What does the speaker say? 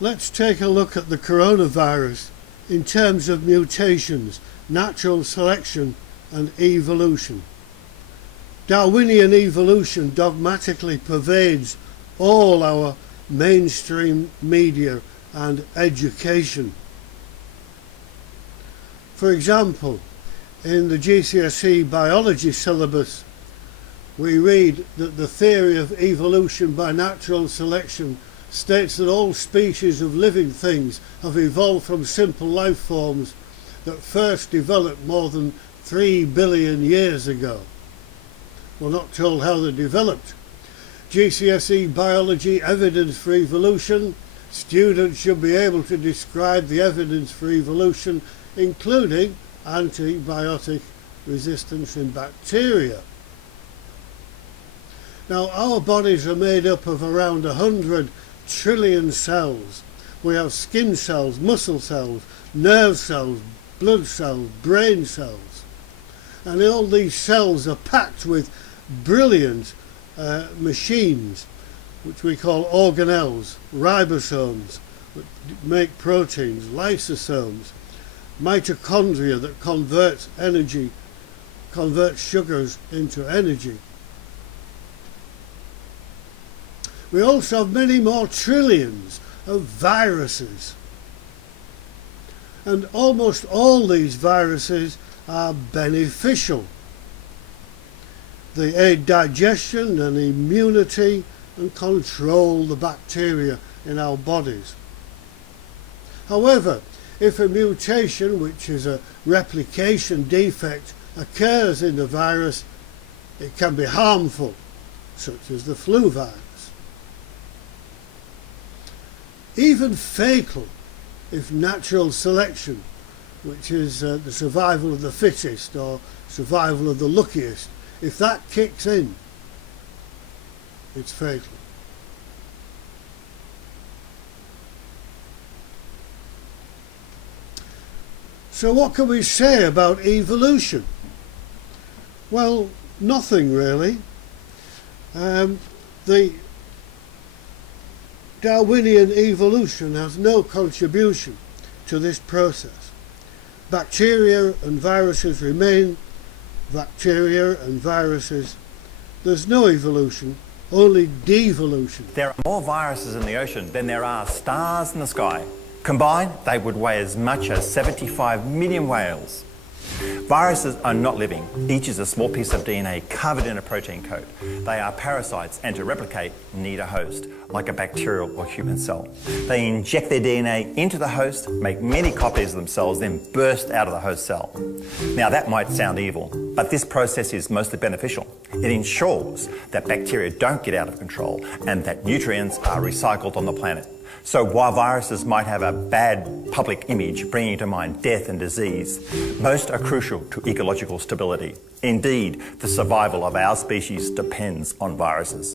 Let's take a look at the coronavirus in terms of mutations, natural selection and evolution. Darwinian evolution dogmatically pervades all our mainstream media and education. For example, in the GCSE biology syllabus, we read that the theory of evolution by natural selection states that all species of living things have evolved from simple life forms that first developed more than 3 billion years ago. We're not told how they developed. GCSE biology evidence for evolution. Students should be able to describe the evidence for evolution, including antibiotic resistance in bacteria. Now, our bodies are made up of around 100 trillion cells. We have skin cells, muscle cells, nerve cells, blood cells, brain cells. And all these cells are packed with brilliant machines, which we call organelles, ribosomes, that make proteins, lysosomes, mitochondria that converts sugars into energy. We also have many more trillions of viruses. And almost all these viruses are beneficial. They aid digestion and immunity and control the bacteria in our bodies. However, if a mutation, which is a replication defect, occurs in the virus, it can be harmful, such as the flu virus. Even fatal if natural selection, which is the survival of the fittest or survival of the luckiest, if that kicks in, it's fatal. So what can we say about evolution? Well, nothing really. The Darwinian evolution has no contribution to this process. Bacteria and viruses remain bacteria and viruses. There's no evolution, only devolution. There are more viruses in the ocean than there are stars in the sky. Combined, they would weigh as much as 75 million whales. Viruses are not living. Each is a small piece of DNA covered in a protein coat. They are parasites, and to replicate, need a host, like a bacterial or human cell. They inject their DNA into the host, make many copies of themselves, then burst out of the host cell. Now that might sound evil, but this process is mostly beneficial. It ensures that bacteria don't get out of control and that nutrients are recycled on the planet. So while viruses might have a bad public image, bringing to mind death and disease, most are crucial to ecological stability. Indeed, the survival of our species depends on viruses.